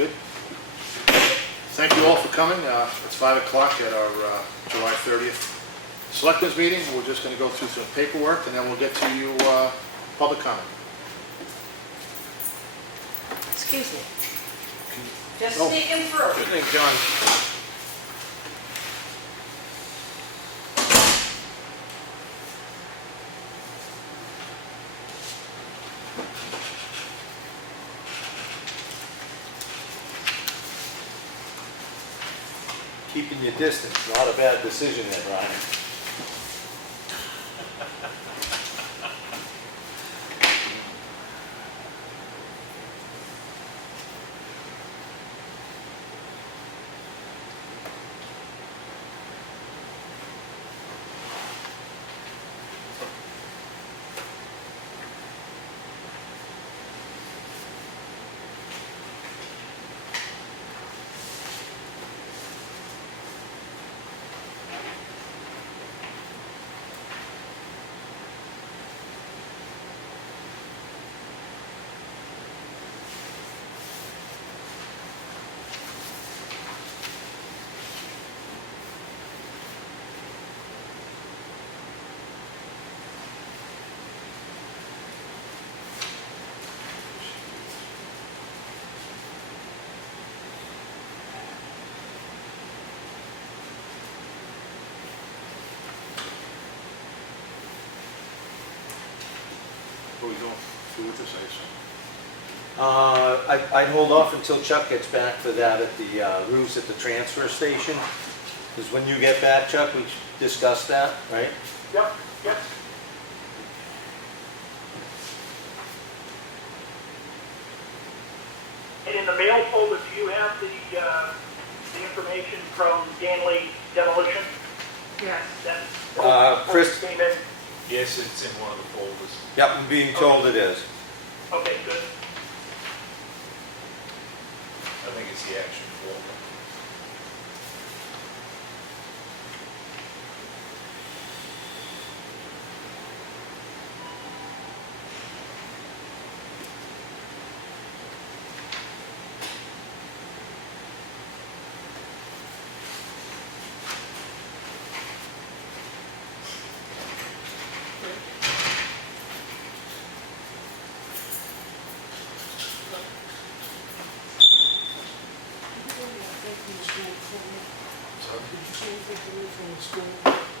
Good. Thank you all for coming. It's 5 o'clock at our July 30th Selectmen's meeting. We're just going to go through some paperwork and then we'll get to you public comment. Excuse me. Just Oh. sneaking through. Good thing, John. Keeping your distance, not a bad decision there, Brian. What are we doing? Through with this, I assume. I'd hold off until Chuck gets back for that at the roofs at the transfer station. Because when you get back, Chuck, we discussed that, right? Yep, yep. And in the mail folder, do you have the information from Danley Demolition? Yes. That Chris- came in? Yes, it's in one of the folders. Yep, I'm being told it is. Okay, good. I think it's the action folder.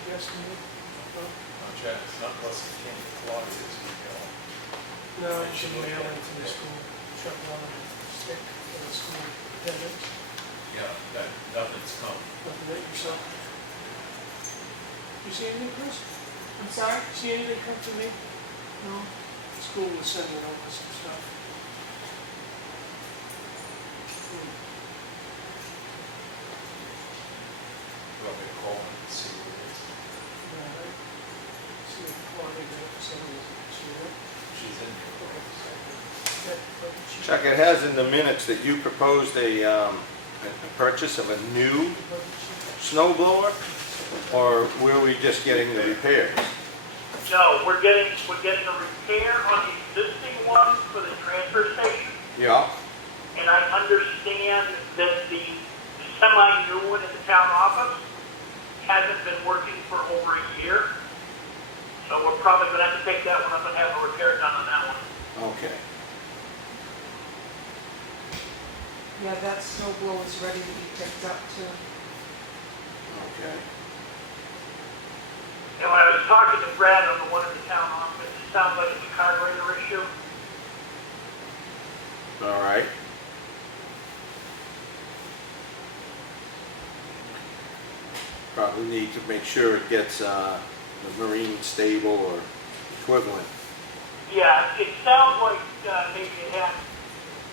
Not yet, it's not unless it came to Claudia's email. No, it should mail into the school, shut one and stick in the school attendance, Yeah, that, nothing's come. nothing that yourself. You see anything, Chris? I'm sorry? See anything come to me? No? The school was sending over some stuff. You want me to call him and see what it is? Yeah, right. See if Claudia got it for some reason, see it? She's in here. Chuck, it has in the minutes that you proposed a purchase of a new snow blower, or were we just getting the repairs? No, we're getting a repair on the existing one for the transfer station. Yeah. And I understand that the semi-new one in the town office hasn't been working for over a year. So we're probably gonna have to take that one up and have a repair done on that one. Okay. Yeah, that snow blower is ready to be picked up too. Okay. And when I was talking to Brad on the one in the town office, it sounds like it's a carburetor issue. All right. Probably need to make sure it gets the marine stable or equivalent. Yeah, it sounds like maybe it had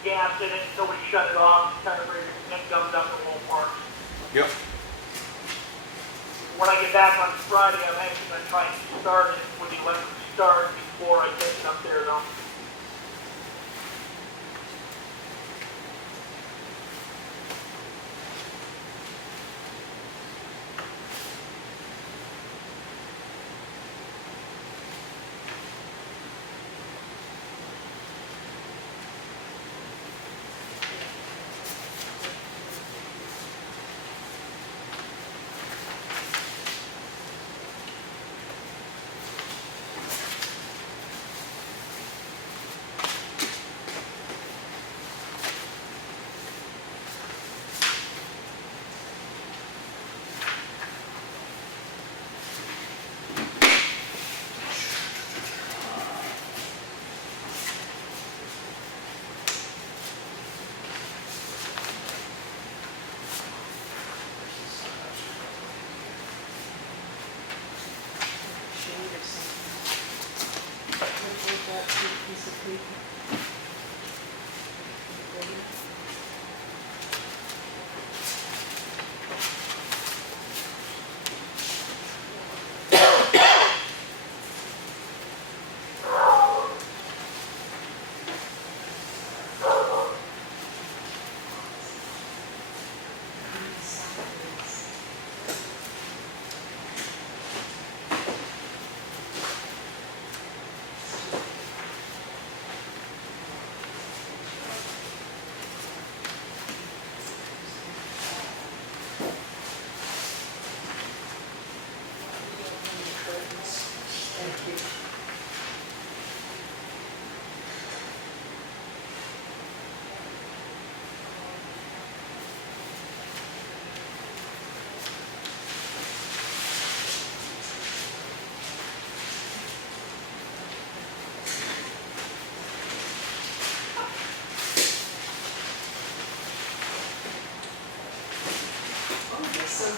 gas in it, so we shut it off, the carburetor, and gummed up the whole part. Yep. When I get back on Friday, I'm actually gonna try and start it with the electric start before I take it up there though.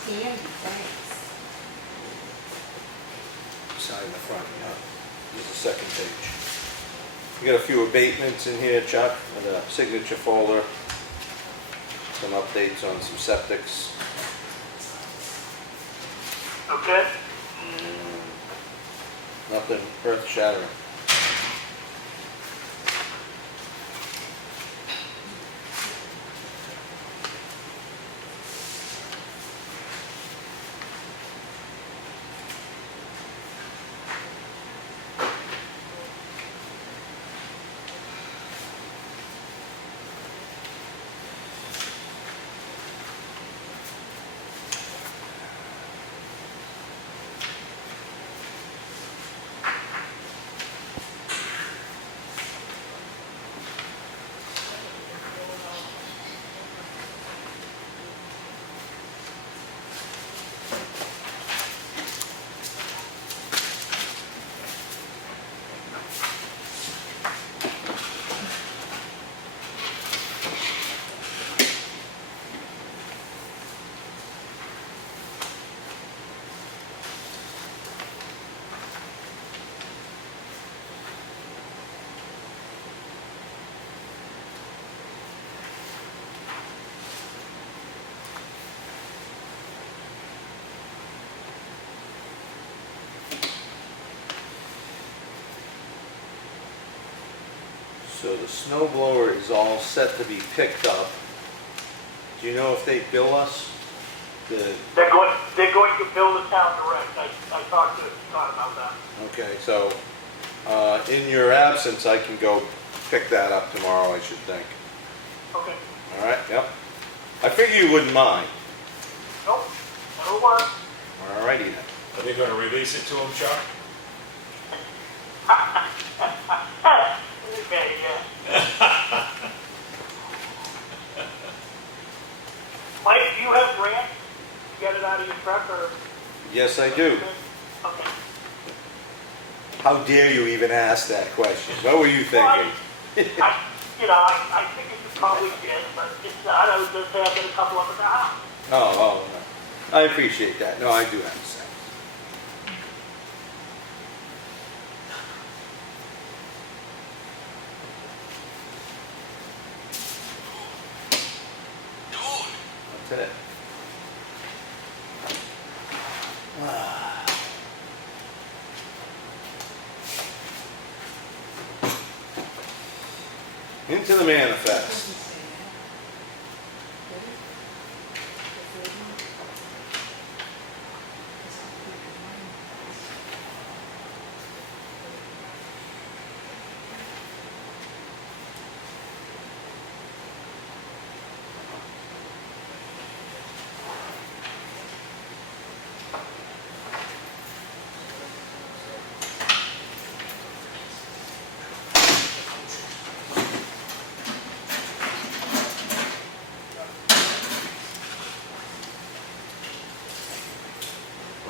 handy, thanks. Sign the front, yeah. Here's the second page. We got a few abatements in here, Chuck, with a signature folder. Some updates on some septics. Okay? Nothing earth shattering. So the snow blower is all set to be picked up. Do you know if they bill us? They're going to bill the town direct. I talked to Scott about that. Okay, so in your absence, I can go pick that up tomorrow, I should think. Okay. All right, yep. I figure you wouldn't mind. Nope. No worries. All righty then. Are they gonna release it to him, Chuck? Okay, yeah. Mike, do you have grant? Get it out of your truck or? Yes, I do. Okay. How dare you even ask that question? What were you thinking? I think you probably did, but it's not. I was just say I've got a couple up at the house. Oh, no. I appreciate that. No, I do understand. That's it. Into the manifest.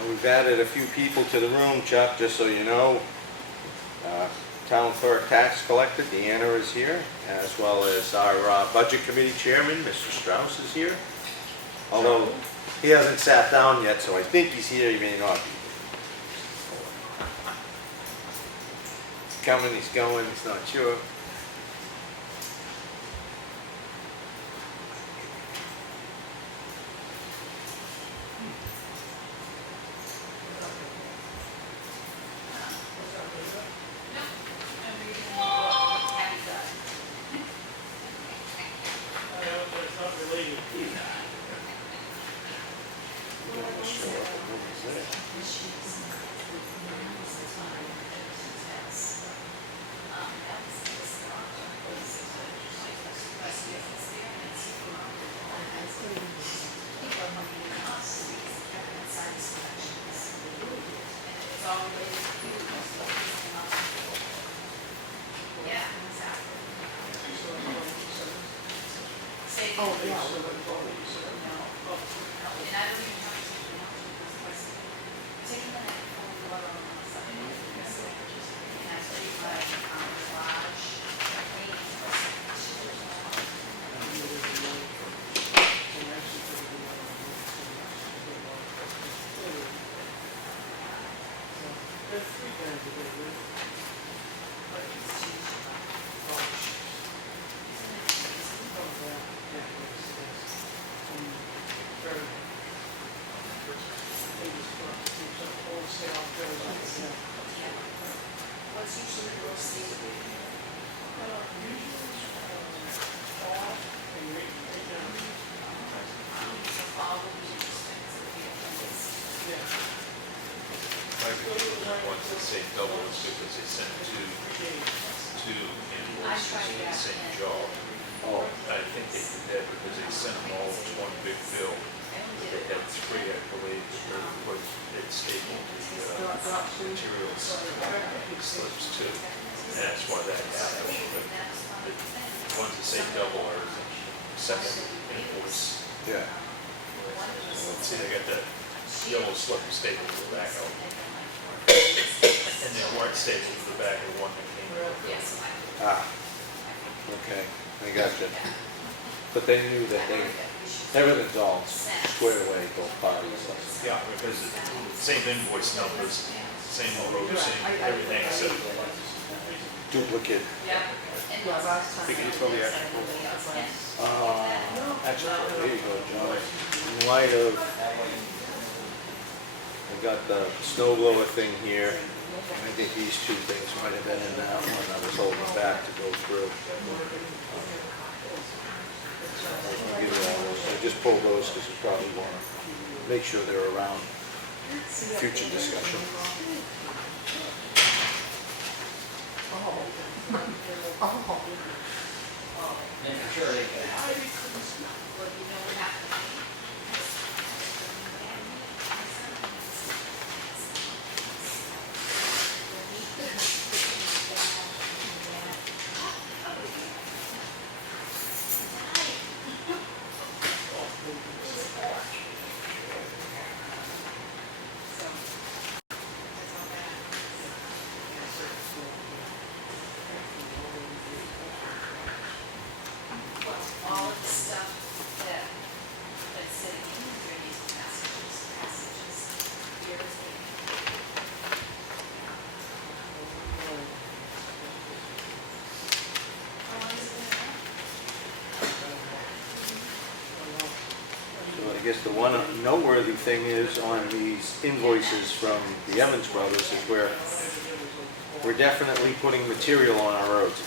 We've added a few people to the room, Chuck, just so you know. Town clerk tax collector, Deanna is here, as well as our budget committee chairman, Mr. Strauss is here. Although he hasn't sat down yet, so I think he's here, he may not be. He's coming, he's going, he's not sure. Oh, yeah. materials slips too. And that's why that happened. But the ones that say double are second invoice. Yeah. See, they got that yellow slip stapled to the back of it. And then white stapled to the back of the one that came out. Ah, okay, I got you. But they knew that everything's all squared away, both parties. Yeah, because same invoice numbers, same logo, same everything, so. Duplicate. Yeah, last time. Think you throw the actual- Actually, there you go, John. In light of, I got the snow blower thing here. I think these two things might have been in that one. I was holding back to go through. I'll give you all those. I just pulled those because you probably want to make sure they're around future discussion. All of the stuff that's sitting in through these passages, here is the. How long is it So gonna I guess the one noteworthy thing is on these invoices from the Evans Brothers is where we're definitely putting material on our roads.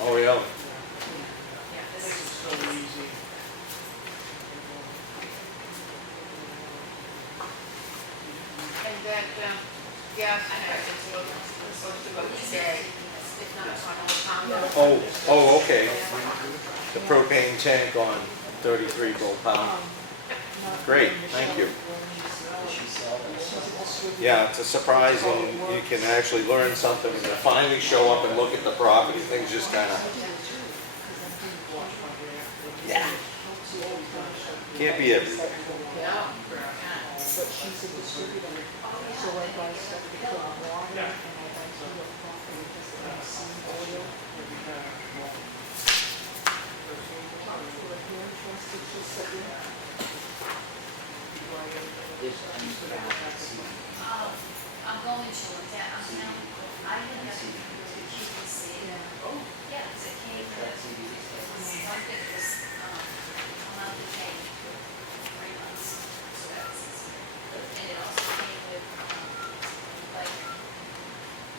Oh, yeah. Yeah, this is. So easy. And that, gas prices were supposed to go today. If not, it's on the pound. Oh, okay. The propane tank on 33 gold pound. Great, thank you. Yeah, it's a surprise and you can actually learn something and to finally show up and look at the property. Things just kind of, yeah. Can't be everywhere. But she's a distributor, so I buy stuff to cook water, and I buy tea or coffee, just like some oil. For a hair trust, it's just so good. I'm going to look at, I had to keep the seeing. Oh, yeah, because it came, it was one that was, a month and came 3 months, so that was easy. And it also came with, like,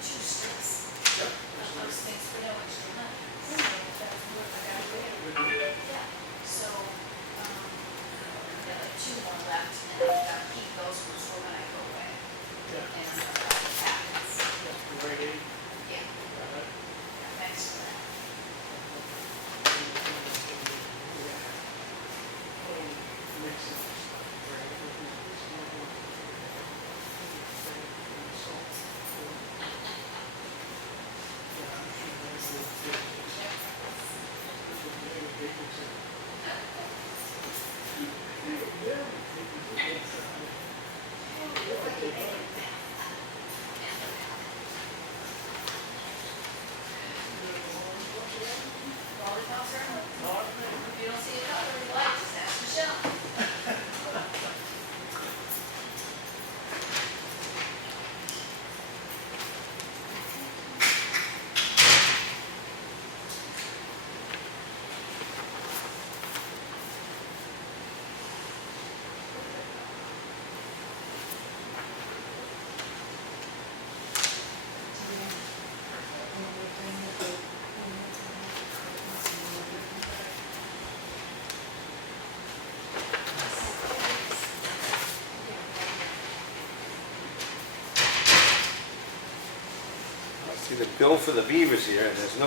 2 strips of those things for no extra money. So that's what I got rid of. Yeah, so, there are like 2 more left, and I gotta keep those ones for when I go away. And packets. Yeah. Thanks for that. Lollipops are, if you don't see a color you like, just ask Michelle. See the bill for the beavers here, and there's no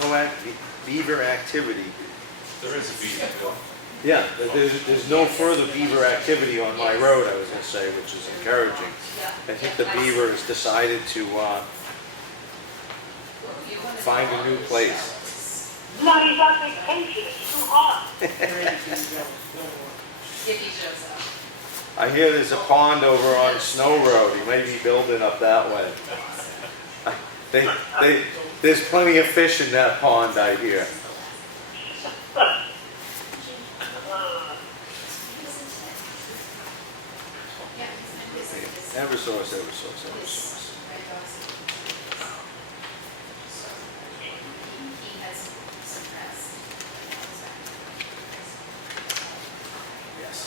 beaver activity. There is a beaver bill. Yeah, there's no further beaver activity on my road, I was gonna say, which is encouraging. I think the beaver has decided to find a new place. No, he's on vacation, it's too hot. If he shows up. I hear there's a pond over on Snow Road, he may be building up that way. There's plenty of fish in that pond, I hear. Eversource. He has suppressed. Yes.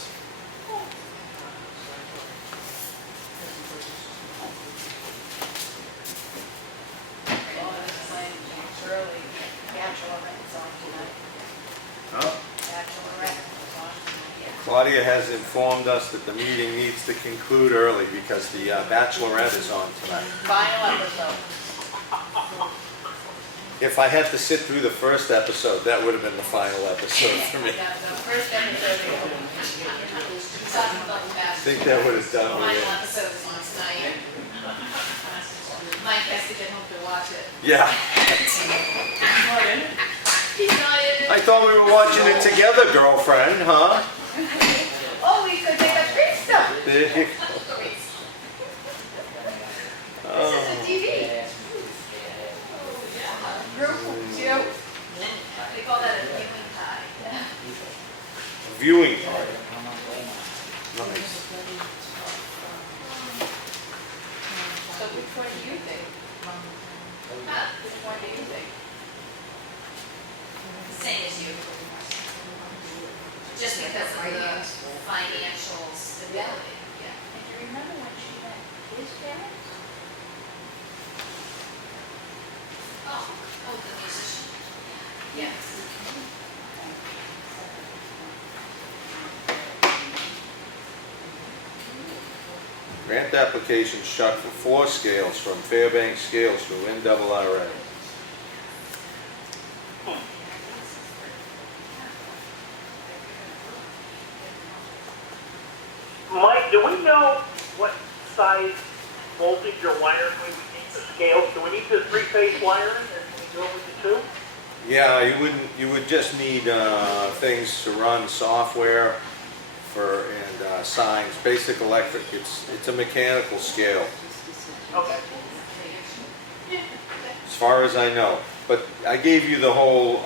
Early, bachelorette is on tonight. Huh? Bachelorette is on tonight. Claudia has informed us that the meeting needs to conclude early because the Bachelorette is on tonight. Final episode. If I had to sit through the first episode, that would have been the final episode for me. Yeah, the first episode. Talking about the I bachelor. think that would have done Final with it. episode is on tonight. Mike has to get home to watch it. Yeah. He's not in I it. thought we were watching it together, girlfriend, huh? Oh, we could make a treat stuff. There you go. This is a TV. Group, you know, They call that a viewing tie. Viewing party. Nice. so which one do you think? Huh? Which one do you think? Same as you. Just because of the financial stability, yeah. And you remember when she met his parents? Oh, the musician. Yes. Grant application shut for 4 scales from Fairbanks Scales through NRRA. Mike, do we know what size voltage or wiring we would need for scales? Do we need the 3-phase wiring, or can we do it with the 2? Yeah, you would just need things to run software and signs, basic electric. It's a mechanical scale, Okay. as far as I know. But I gave you the whole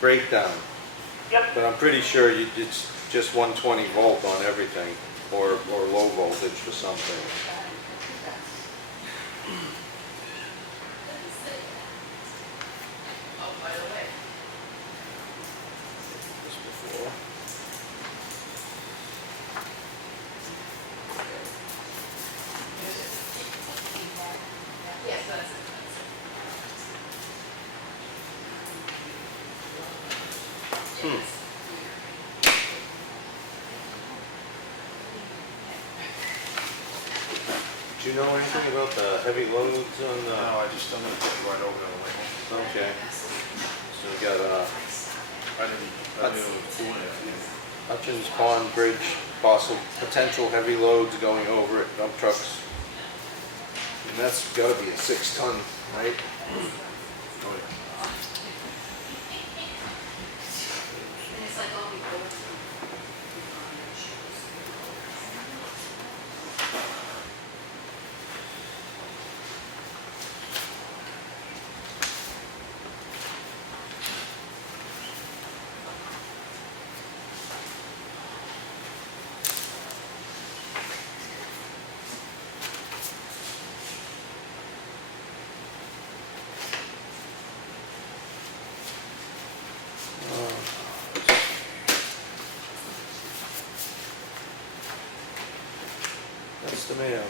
breakdown. Yep. But I'm pretty sure it's just 120 volt on everything, or low voltage for something. Oh, by the way. This before. Yes, that's it. Do you know anything about the heavy loads on the? No, I just don't know if it's right over there on the way home. Okay. So we got I didn't know what's doing it. Hutchins Pond Bridge, potential heavy loads going over it, dump trucks. And that's gotta be a 6-ton, right? Oh, yeah. And it's like all the old.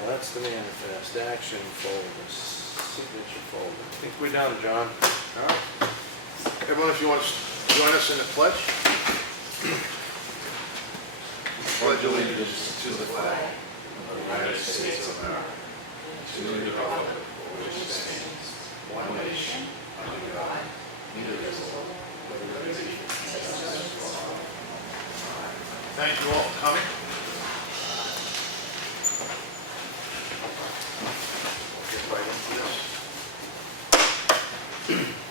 That's the manifest, action folder, signature folder. I think we're done, John. All right. Everyone, if you want to join us in the pledge. Pledge allegiance to the flag of the United States of America, to the republic for which it stands, one nation, under God, indivisible, with liberty and justice for all. Thank you all for coming. We'll get right into this.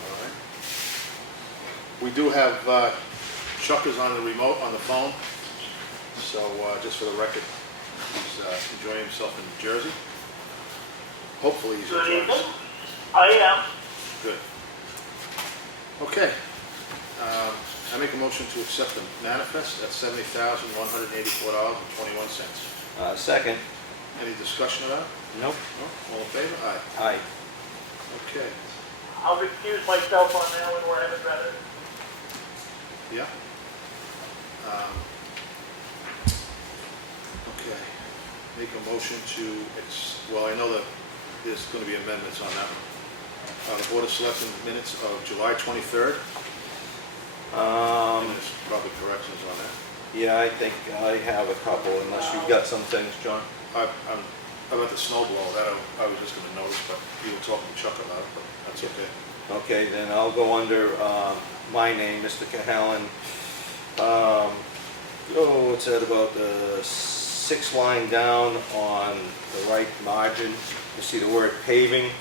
All right. We do have Chuck is on the remote, on the phone. So just for the record, he's enjoying himself in New Jersey. Hopefully he's Good enjoying evening. himself. I am. Good. Okay. I make a motion to accept the manifest at $70,184.21. Second. Any discussion about it? Nope. No? All in favor? Aye. Aye. Okay. I'll recuse myself on that one where I haven't read it. Yeah. Okay. Make a motion to, well, I know that there's going to be amendments on that one. The Board of Selectmen minutes of July 23rd. And there's probably corrections on that. Yeah, I think I have a couple, unless you've got some things, John. I'm about the snow blow, that I was just going to notice, but you were talking to Chuck about it, but that's okay. Okay, then I'll go under my name, Mr. Cahalane. What's that about the sixth line down on the right margin? You see the word paving.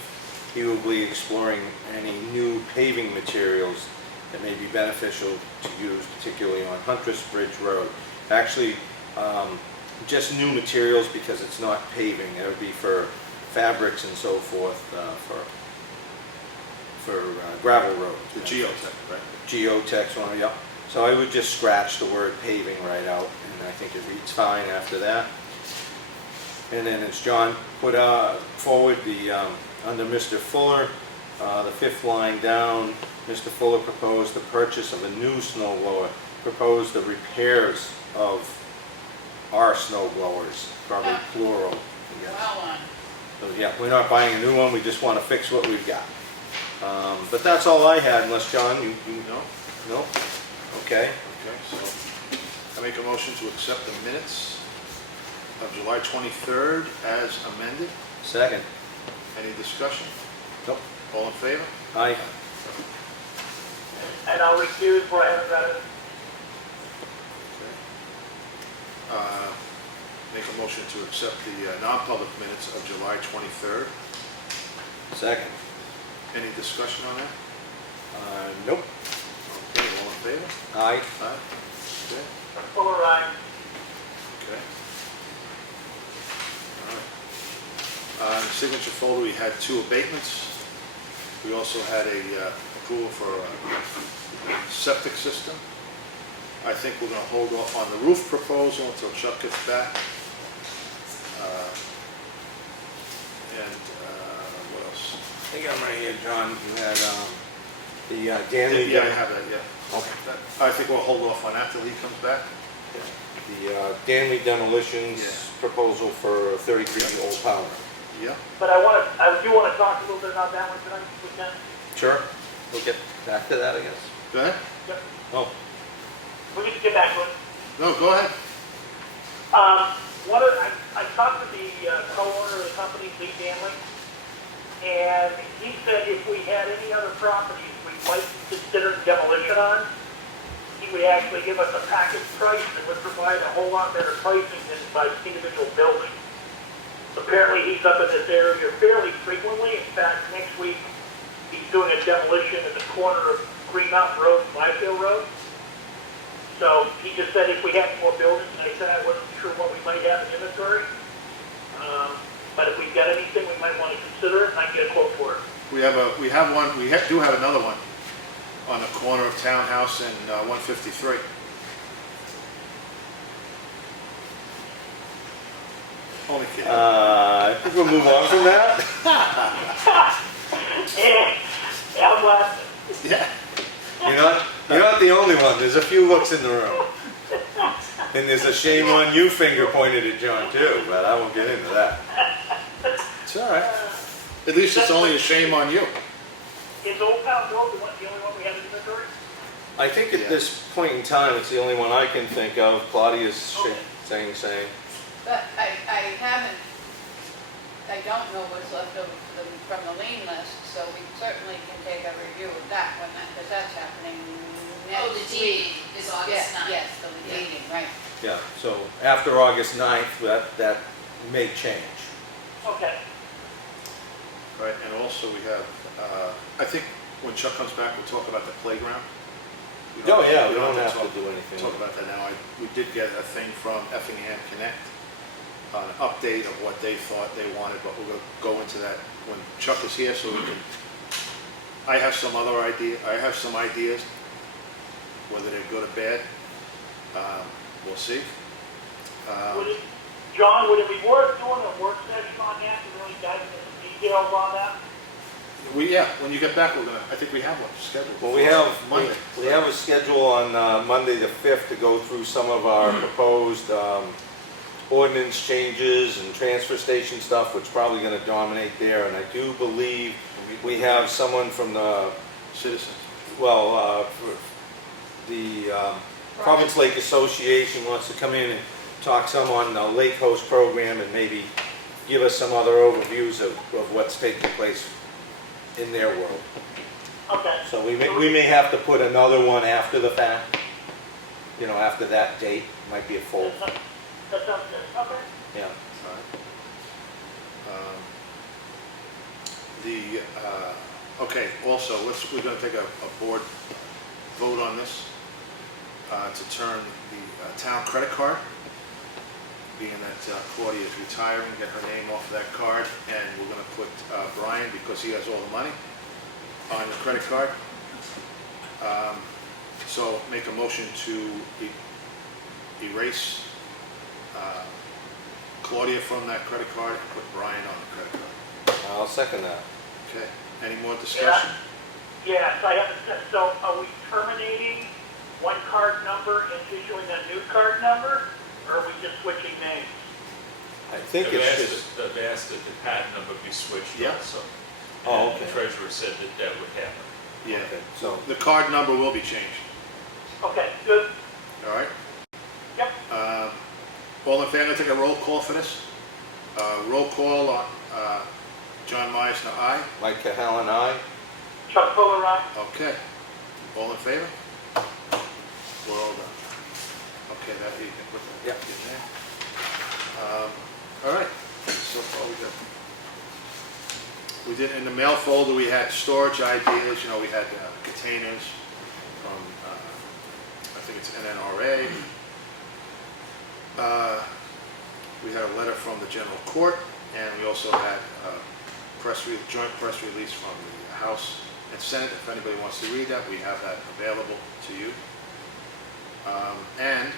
He will be exploring any new paving materials that may be beneficial to use, particularly on Huntress Bridge Road. Actually, just new materials because it's not paving. It would be for fabrics and so forth, for gravel roads. The geotech, right? Geotech's one, yeah. So I would just scratch the word paving right out, and I think it reads fine after that. And then as John put forward, under Mr. Fuller, the fifth line down, Mr. Fuller proposed the purchase of a new snow blower, proposed the repairs of our snow blowers, probably plural. So yeah, we're not buying a new one, we just want to fix what we've got. But that's all I had, unless John, you No? no? Okay. Okay, so I make a motion to accept the minutes of July 23rd as amended. Second. Any discussion? Nope. All in favor? Aye. And I'll recuse where I haven't read it. Okay. Make a motion to accept the non-public minutes of July 23rd. Second. Any discussion on that? Nope. Okay, all in favor? Aye. Aye. Okay. Fuller, aye. Okay. All right. In the signature folder, we had 2 abatements. We also had a approval for a septic system. I think we're going to hold off on the roof proposal until Chuck gets back. What else? I think I'm right here, John. You had the Danley. Yeah, I have that, yeah. Okay. I think we'll hold off on that till he comes back. The Danley demolitions Yeah. proposal for 33 Old Power. Yeah. But I do want to talk a little bit about that one tonight, if we can. Sure. We'll get back to that, I guess. Go ahead. Yep. Oh, We need to get back to it. No, go ahead. I talked to the co-owner of the company, Lee Danley, and he said if we had any other properties we might consider demolition on, he would actually give us a package price that would provide a whole lot better pricing than by individual building. Apparently he's up in this area fairly frequently. In fact, next week he's doing a demolition at the corner of Green Mountain Road and Byfield Road. So he just said if we had more buildings, and I said I wasn't sure what we might have in inventory. But if we've got anything, we might want to consider it, and I can get a quote for it. We have one. We do have another one on the corner of Townhouse and 153. Only kidding. I think we'll move on from that. Yeah, I'm laughing. Yeah. You're not the only one. There's a few looks in the room. And there's a shame on you finger pointed at John too, but I won't get into that. It's all right. At least it's only a shame on you. Is Old Town Road the only one we have in inventory? I think at this point in time, it's the only one I can think of. Claudia's saying same. But I don't know what's left over from the lien list, so we certainly can take a review of that one, because that's happening next Oh, the week. deed is August 9th. Yes, the deeding, right. Yeah, so after August 9th, that may change. Okay. Right, and also we have, I think when Chuck comes back, we'll talk about the playground. Oh, yeah, we don't to have to do anything. talk about that now. We did get a thing from Effingham Connect, an update of what they thought they wanted, but we're gonna go into that when Chuck is here, so we can, I have some ideas, whether they're good or bad. We'll see. Would it, John, would it be worth doing a work session on that to really dive into some details on that? Yeah, when you get back, I think we have one scheduled. Well, we have, Monday. we have a schedule on Monday the 5th to go through some of our proposed ordinance changes and transfer station stuff, which is probably going to dominate there. And I do believe we have someone from the, Citizens. well, the Province Lake Association wants to come in and talk some on the Lake Host program and maybe give us some other overviews of what's taking place in their world. Okay. So we may have to put another one after the fact, you know, after that date, might be a full, That sounds good. Okay. yeah. Okay, also, we're gonna take a board vote on this, to turn the town credit card, being that Claudia is retiring, get her name off of that card, and we're gonna put Brian, because he has all the money, on the credit card. So make a motion to erase Claudia from that credit card and put Brian on the credit card. I'll second that. Okay, any more discussion? Yes, I have, so are we terminating one card number and issuing a new card number, or are we just switching names? I think They've it's asked just, that- they've asked that the pad number be switched Yeah. also. Oh, And the okay. treasurer said that that would happen. Yeah, okay, so, the card number will be changed, Okay, good. all right? Yep. All in favor, take a roll call for this? Roll call on John Meisner, aye. Mike Cahalane, aye. Chuck Fuller, aye. Okay, all in favor? We're all done. Okay, that you can put that Yep. in there. All right, so far we did, in the mail folder, we had storage ideas, you know, we had containers from, I think it's NNRA. We had a letter from the general court, and we also had joint press release from the House and Senate. If anybody wants to read that, we have that available to you. And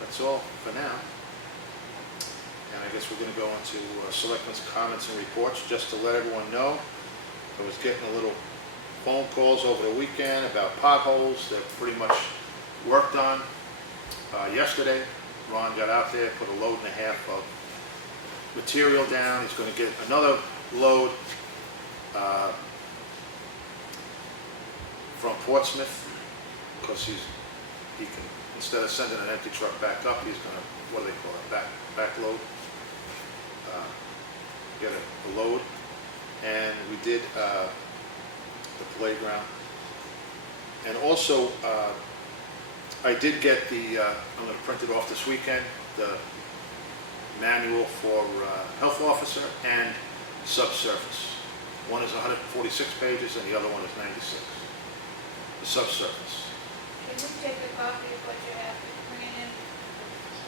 that's all for now. And I guess we're going to go into Selectmen's comments and reports, just to let everyone know. I was getting a little phone calls over the weekend about potholes that pretty much worked on. Yesterday, Ron got out there, put a load and a half of material down. He's going to get another load from Portsmouth, because he can, instead of sending an empty truck back up, he's going to, what do they call it, back load, get a load. And we did the playground. And also, I did get the, I'm going to print it off this weekend, the manual for health officer and subsurface. One is 146 pages and the other one is 96. The subsurface. Can we take a copy of what you have to bring in?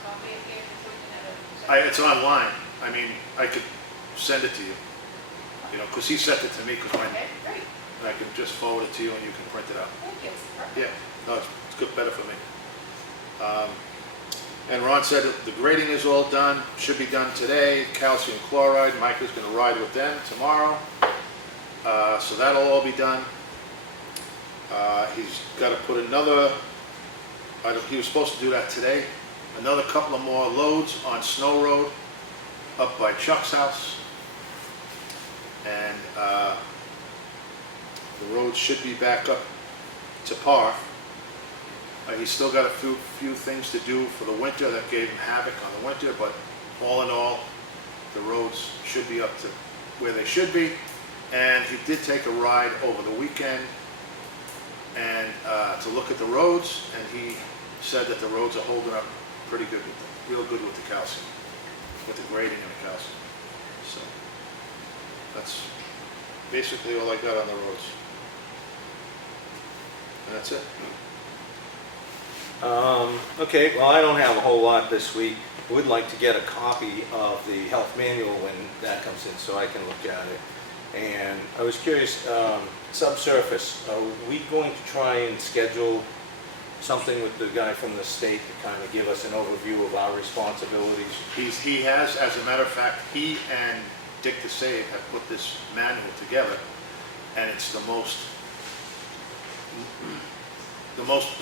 Copy of here, if we can have a. It's online. I mean, I could send it to you, you know, because he sent it to me, because Okay, great, I can just forward it to you and you can print it out. thank you. Yeah, no, it's good, better for me. And Ron said that the grading is all done, should be done today. Calcium chloride, Mike is going to ride with them tomorrow. So that'll all be done. He's got to put another, he was supposed to do that today, another couple of more loads on Snow Road up by Chuck's house. And the road should be back up to par. He's still got a few things to do for the winter that gave him havoc on the winter, but all in all, the roads should be up to where they should be. And he did take a ride over the weekend and to look at the roads, and he said that the roads are holding up pretty good with real good with the calcium, with the grading and the calcium. So that's basically all I got on the roads. And that's it. Okay, well, I don't have a whole lot this week. Would like to get a copy of the health manual when that comes in so I can look at it. And I was curious, subsurface, are we going to try and schedule something with the guy from the state to kind of give us an overview of our responsibilities? He has, as a matter of fact, he and Dick DeSave have put this manual together, and it's the most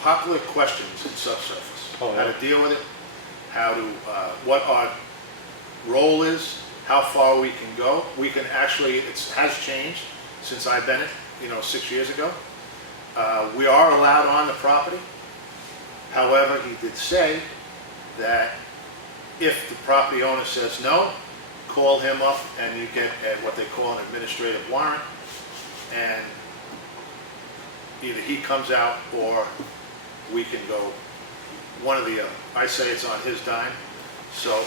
popular questions in subsurface. Oh, yeah. How to deal with it, how to, what our role is, how far we can go. We can actually, it has changed since I've been it, 6 years ago. We are allowed on the property. However, he did say that if the property owner says no, call him up and you get what they call an administrative warrant, and either he comes out or we can go, one or the other. I say it's on his dime, so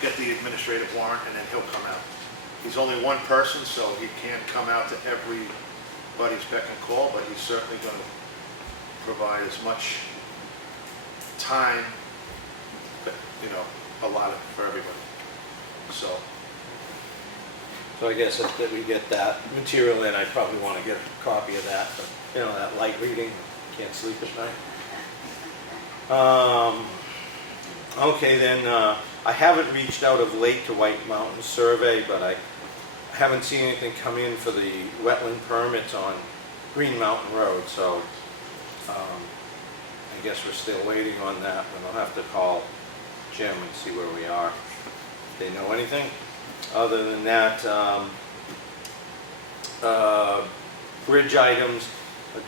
get the administrative warrant and then he'll come out. He's only one person, so he can't come out to everybody's beck and call, but he's certainly going to provide as much time, allotted for everybody. So I guess if we get that material in, I'd probably want to get a copy of that, but, that light reading, can't sleep at night. Okay, then, I haven't reached out of late to White Mountain Survey, but I haven't seen anything come in for the wetland permits on Green Mountain Road, so I guess we're still waiting on that, and I'll have to call Jim and see where we are, if they know anything. Other than that, bridge items.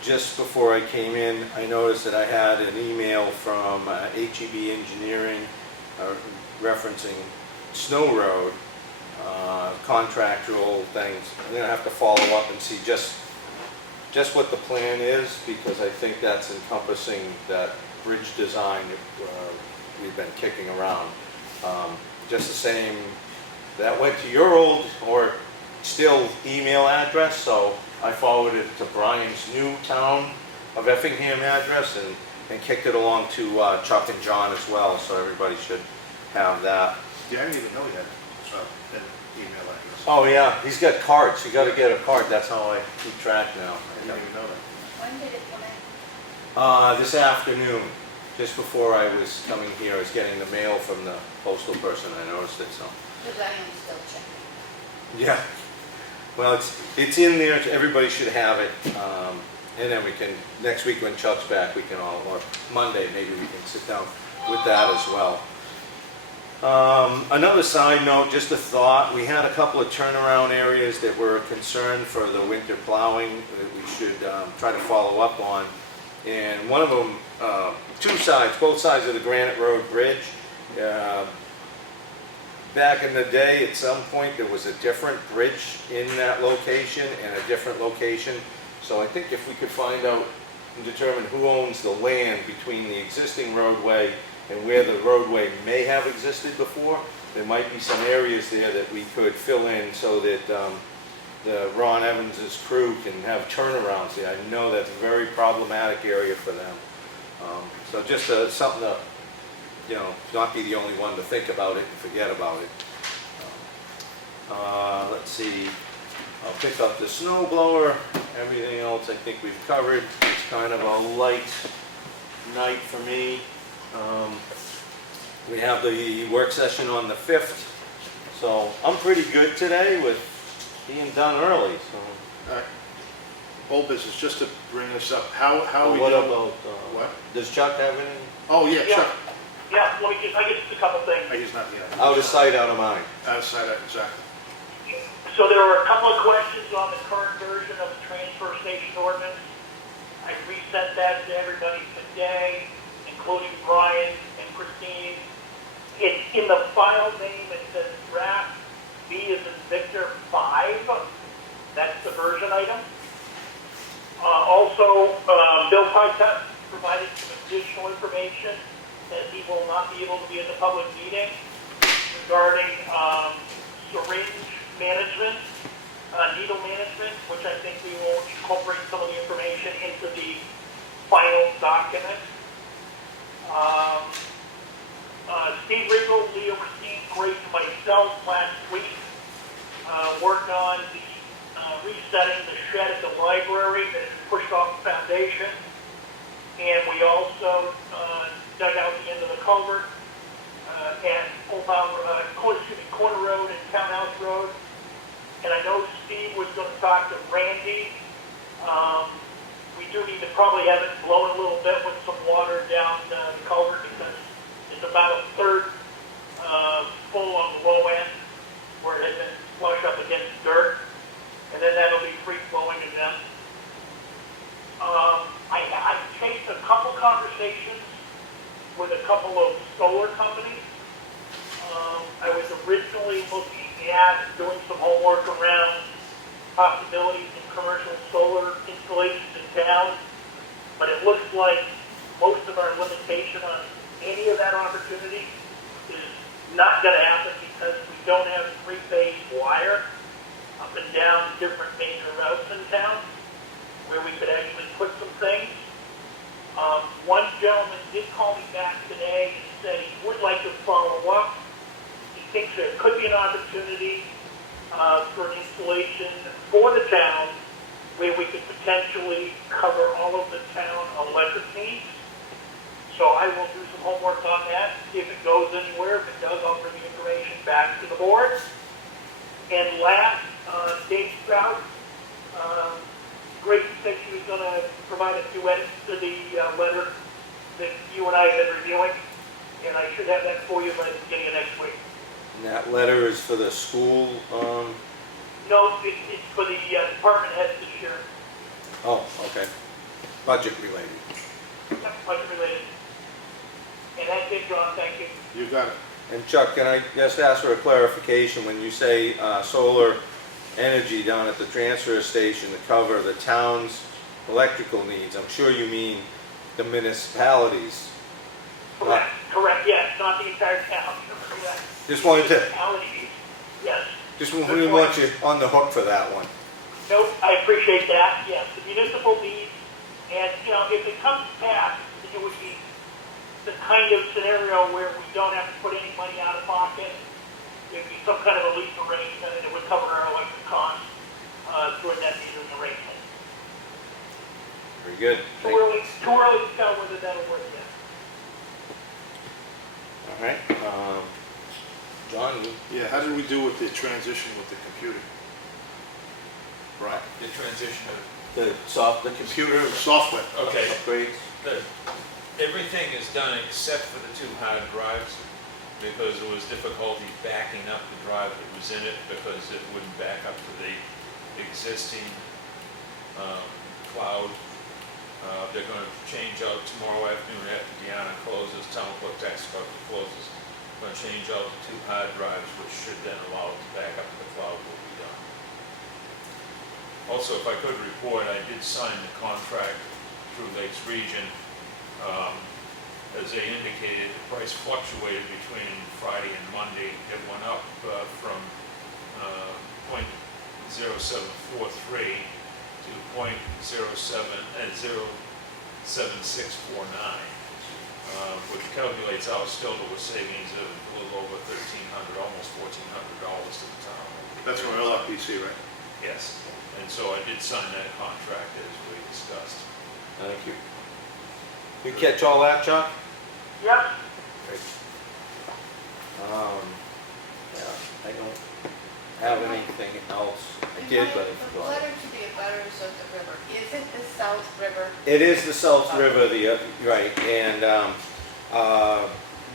Just before I came in, I noticed that I had an email from HEB Engineering referencing Snow Road, contractual things. I'm going to have to follow up and see just what the plan is, because I think that's encompassing that bridge design that we've been kicking around. Just the same, that went to your old or still email address, so I forwarded it to Brian's new town of Effingham address and kicked it along to Chuck and John as well, so everybody should have that. yeah, I didn't even know he had an email address. Oh yeah, he's got cards. You got to get a card. That's how I keep track now. I didn't even know that. When did it come in? This afternoon, just before I was coming here, I was getting the mail from the postal person. I noticed it, so. Because I am still checking. Yeah. Well, it's in there. Everybody should have it. And then we can, next week when Chuck's back, we can all, or Monday maybe we can sit down with that as well. Another side note, just a thought, we had a couple of turnaround areas that were a concern for the winter plowing that we should try to follow up on. And one of them, both sides of the Granite Road Bridge, back in the day, at some point, there was a different bridge in that location and a different location. So I think if we could find out and determine who owns the land between the existing roadway and where the roadway may have existed before, there might be some areas there that we could fill in so that the Ron Evans' crew can have turnarounds there. I know that's a very problematic area for them. So just something to, not be the only one to think about it and forget about it. Let's see, I'll pick up the snow blower. Everything else I think we've covered. It's kind of a light night for me. We have the work session on the 5th, so I'm pretty good today with being done early. So. Old business, just to bring this up, how are we What doing? about, What? does Chuck have any? Oh, yeah, Yeah. Chuck. Yeah, I guess just a couple things. He's not here. Out of sight, out of mind. Outside, exactly. So there were a couple of questions on the current version of the transfer station ordinance. I resent that to everybody today, including Brian and Christine. It's in the file name, it says draft B as in Victor 5. That's the version item. Also, Bill Pytep provided some additional information that he will not be able to be in the public meeting regarding syringe management, needle management, which I think we will incorporate some of the information into the final document. Steve Riggle, Leo Racine, Grace, and myself last week worked on the resetting the shed at the library that has pushed off the foundation. And we also dug out the end of the culvert at Corner Road and Townhouse Road. And I know Steve was going to talk to Randy. We do need to probably have it blown a little bit with some water down the culvert because it's about a third full on the low end where it has been flush up against dirt. And then that'll be free flowing again. I chased a couple conversations with a couple of solar companies. I was originally looking at doing some homework around possibilities in commercial solar installations in town, but it looks like most of our limitation on any of that opportunity is not going to happen because we don't have three-phase wire up and down different major routes in town where we could actually put some things. One gentleman did call me back today and said he would like to follow up. He thinks there could be an opportunity for an installation for the town where we could potentially cover all of the town electric needs. So I will do some homework on that, see if it goes anywhere. If it does, I'll bring the information back to the board. And last, Dave Stroud, Grace said she was going to provide a few edits to the letter that you and I have been reviewing, and I should have that for you by the beginning of next week. And that letter is for the school, No, it's for the department heads this year. oh, okay. Budget related. Yep, budget related. And that's it, John, thank you. You got it. And Chuck, can I just ask for a clarification? When you say solar energy down at the transfer station to cover the town's electrical needs, I'm sure you mean the municipalities. Correct, correct, yes, not the entire town. Just wanted to, Municipalities, yes. just we didn't want you on the hook for that one. Nope, I appreciate that, yes, the municipal needs, and, you know, if it comes to pass, it would be the kind of scenario where we don't have to put any money out of pocket. It'd be some kind of a lease arrangement, and it would cover our electric costs through a net metering arrangement. Very good. Too early to tell whether that'll work yet. All right. John, you? Yeah, how did we do with the transition with the computer? Right. The transition of, The computer Software. okay, upgrades? everything is done except for the 2 hard drives because there was difficulty backing up the drive that was in it because it wouldn't back up to the existing cloud. They're going to change out tomorrow afternoon after Deanna closes, town clerk tax collector closes. Going to change out the 2 hard drives, which should then allow it to back up to the cloud will be done. Also, if I could report, I did sign the contract through Lakes Region. As they indicated, the price fluctuated between Friday and Monday. It went up from 0.0743 to 0.7649, which calculates out still to a savings of a little over $1,300, almost $1,400 to the town. That's from LRPC, right? Yes, and so I did sign that contract as we discussed. Thank you. You catch all that, Chuck? Yep, Great. Yeah, I don't have anything else. I did, but I The forgot. letter to the abutters of the river, is it the South River? It is the South River, right, and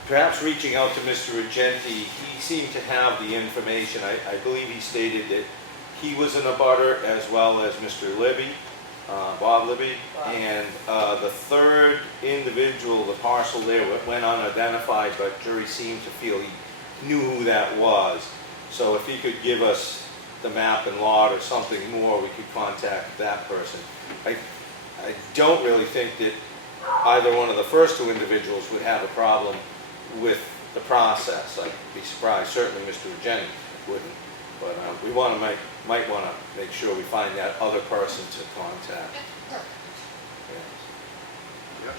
perhaps reaching out to Mr. Regenti, he seemed to have the information. I believe he stated that he was an abutter as well as Mr. Libby, Bob Libby, and the third individual, the parcel there went unidentified, but jury seemed to feel he knew who that was. So if he could give us the map and lot or something more, we could contact that person. I don't really think that either one of the first two individuals would have a problem with the process. I'd be surprised, certainly Mr. Jennings wouldn't, but we want to might want to make sure we find that other person to contact. Perfect. Yeah. Yep.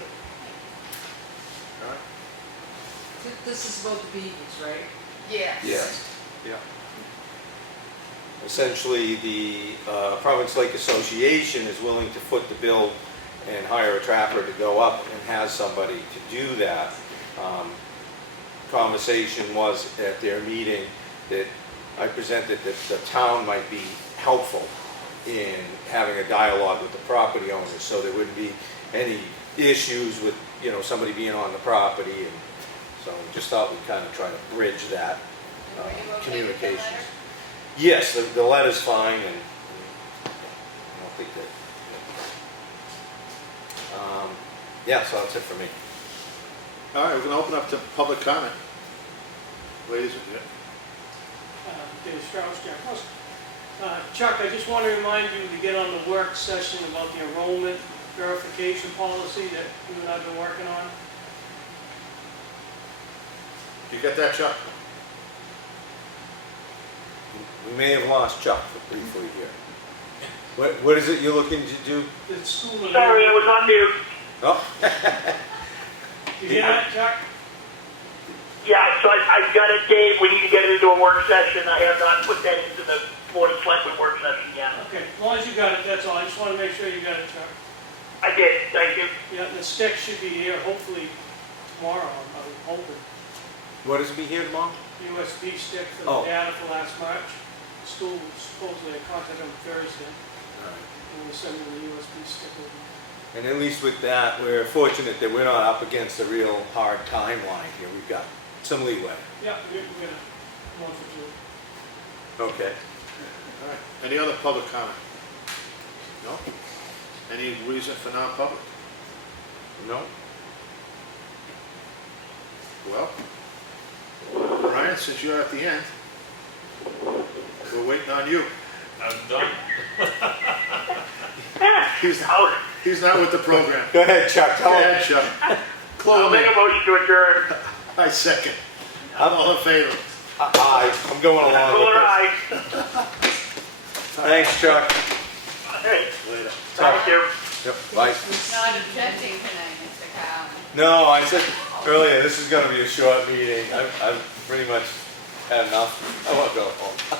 All right. This is about the beavers, right? Yes. Yes. Yeah. Essentially, the Providence Lake Association is willing to foot the bill and hire a trapper to go up and has somebody to do that. Conversation was at their meeting that I presented that the town might be helpful in having a dialogue with the property owners, so there wouldn't be any issues with, you know, somebody being on the property, and so we just thought we'd kind of try to bridge that And were you okay with the communications. letter? Yes, the letter's fine, and I don't think that. Yeah, so that's it for me. All right, we're gonna open up to public comment. Ladies and gentlemen. David Strauss, Jack Russell. Chuck, I just want to remind you to get on the work session about the enrollment verification policy that you and I have been working on. You got that, Chuck? We may have lost Chuck briefly here. What is it you're looking to do? The school Sorry, I enrollment. was on mute. Oh, You hear that, Chuck? Yeah, so I've got a date, we need to get it into a work session, I have not put that into the Board of Selectmen work session yet. Okay, as long as you got it, that's all. I just want to make sure you got it, Chuck. I did, thank you. Yeah, and the stick should be here hopefully tomorrow, I'm hoping. what is it be here tomorrow? USB stick for Oh. the data for last March. School supposedly contacted them Thursday, and we'll send them the USB stick over. And at least with that, we're fortunate that we're not up against a real hard timeline here. We've got some leeway. Yeah, we're gonna, one for two. Okay. All right. Any other public comment? No? Any reason for non-public? No? Well, Brian, since you're at the end, we're waiting on you. I'm done. He's not with the program. Go ahead, Chuck. Go ahead, Chuck. I'll Chloe, make a motion to adjourn. I second. I'm all in favor. I'm going along All with right. this. Thanks, Chuck. Hey, Later. thank you. Yep, bye. Not objecting tonight, Mr. Cahalane. No, I said earlier, this is gonna be a short meeting. I've pretty much had enough. I want to go home.